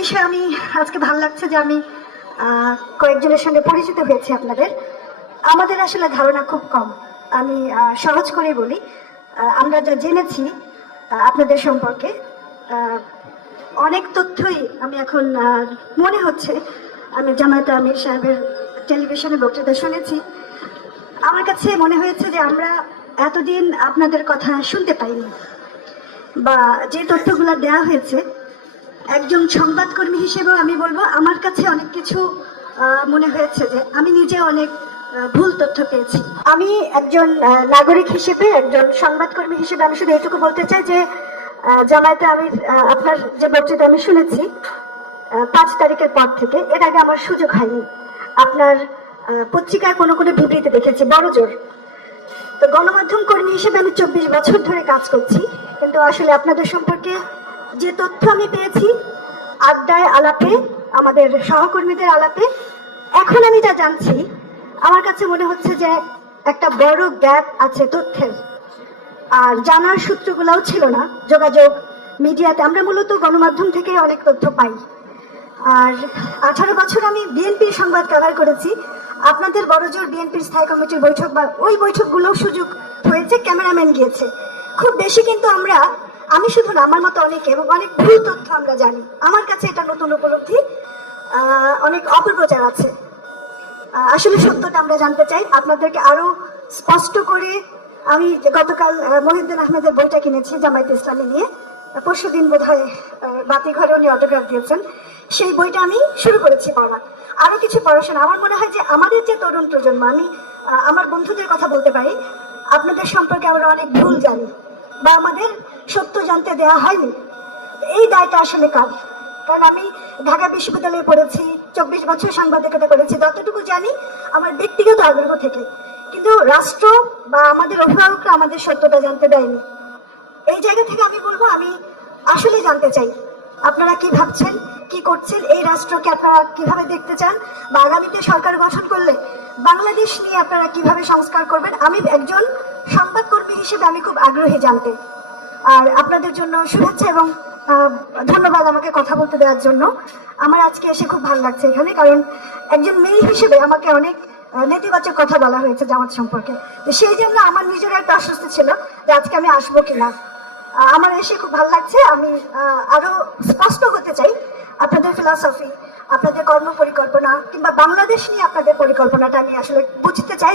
বিষয়ে আমি আজকে ভালো লাগছে যে আমি কয়েকজনের সঙ্গে পরিচিত হয়েছি আপনাদের। আমাদের আসলে ধারণা খুব কম। আমি সহজ করে বলি, আমরা যা জেনেছি আপনাদের সম্পর্কে অনেক তথ্যই আমি এখন মনে হচ্ছে আমি জামায়াতে আমির সাহেবের টেলিভিশনে বক্তৃতা শুনেছি। আমার কাছে মনে হয়েছে যে আমরা এতদিন আপনাদের কথা শুনতে পাইনি, বা যে তথ্যগুলো দেওয়া হয়েছে একজন সংবাদকর্মী হিসেবেও আমি বলবো আমার কাছে অনেক কিছু মনে হয়েছে যে আমি নিজে অনেক ভুল তথ্য পেয়েছি। আমি একজন নাগরিক হিসেবে, একজন সংবাদকর্মী হিসেবে আমি শুধু এটুকু বলতে চাই যে জামায়াতে আমির আপনার যে বক্তৃতা আমি শুনেছি 5 তারিখের পর থেকে, এর আগে আমার সুযোগ হয়নি। আপনার পত্রিকায় কোনো কোনো বিবৃতি দেখেছি বড় জোর। তো গণমাধ্যম কর্মী হিসেবে আমি 24 বছর ধরে কাজ করছি, কিন্তু আসলে আপনাদের সম্পর্কে যে তথ্য আমি পেয়েছি আড্ডায়, আলাপে, আমাদের সহকর্মীদের আলাপে, এখন আমি যা জানছি আমার কাছে মনে হচ্ছে যে একটা বড় গ্যাপ আছে তথ্যের। আর জানার সূত্রগুলোও ছিল না, যোগাযোগ মিডিয়াতে আমরা মূলত গণমাধ্যম থেকে অনেক তথ্য পাই। আর 18 বছর আমি বিএনপির সংবাদ কভার করেছি। আপনাদের বড়জোর বিএনপির স্থায়ী কমিটির বৈঠক বা ওই বৈঠকগুলোও সুযোগ হয়েছে, ক্যামেরাম্যান গিয়েছে। খুব বেশি কিন্তু আমি শুধু না, আমার মতো অনেকে এবং অনেক ভুল তথ্য আমরা জানি। আমার কাছে এটা নতুন উপলব্ধি, অনেক অপপ্রচার আছে। আসলে সত্যটা আমরা জানতে চাই, আপনাদেরকে আরো স্পষ্ট করে। আমি গতকাল মহিউদ্দিন আহমেদের বইটা কিনেছি জামায়াতে ইসলামী নিয়ে, পরশুদিন বোধহয় বাতিঘরে উনি অটোগ্রাফ দিয়েছেন। সেই বইটা আমি শুরু করেছি পড়া, আরো কিছু পড়াশোনা। আমার মনে হয় যে আমাদের যে তরুণ প্রজন্ম, আমি আমার বন্ধুদের কথা বলতে পারি, আপনাদের সম্পর্কে আমরা অনেক ভুল জানি বা আমাদের সত্য জানতে দেওয়া হয়নি। এই দায়টা আসলে কার? কারণ আমি ঢাকা বিশ্ববিদ্যালয়ে পড়েছি, 24 বছর সাংবাদিকতা করেছি, যতটুকু জানি আমার ব্যক্তিগত আগ্রহ থেকে। কিন্তু রাষ্ট্র বা আমাদের অভিভাবকরা আমাদের সত্যটা জানতে দেয়নি। এই জায়গা থেকে আমি বলবো, আমি আসলে জানতে চাই আপনারা কি ভাবছেন, কি করছেন, এই রাষ্ট্রকে আপনারা কিভাবে দেখতে চান, বা আগামীতে সরকার গঠন করলে বাংলাদেশ নিয়ে আপনারা কিভাবে সংস্কার করবেন। আমি একজন সংবাদকর্মী হিসেবে আমি খুব আগ্রহী জানতে। আর আপনাদের জন্য শুভেচ্ছা এবং ধন্যবাদ আমাকে কথা বলতে দেওয়ার জন্য। আমার আজকে এসে খুব ভালো লাগছে এখানে, কারণ একজন মেয়ে হিসেবে আমাকে অনেক নেতিবাচক কথা বলা হয়েছে জামাত সম্পর্কে। তো সেই জন্য আমার নিজের একটা অস্বস্তি ছিল যে আজকে আমি আসবো কিনা। আমার এসে খুব ভালো লাগছে। আমি আরো স্পষ্ট হতে চাই আপনাদের ফিলসফি, আপনাদের কর্ম পরিকল্পনা কিংবা বাংলাদেশ নিয়ে আপনাদের পরিকল্পনাটা আমি আসলে বুঝতে চাই।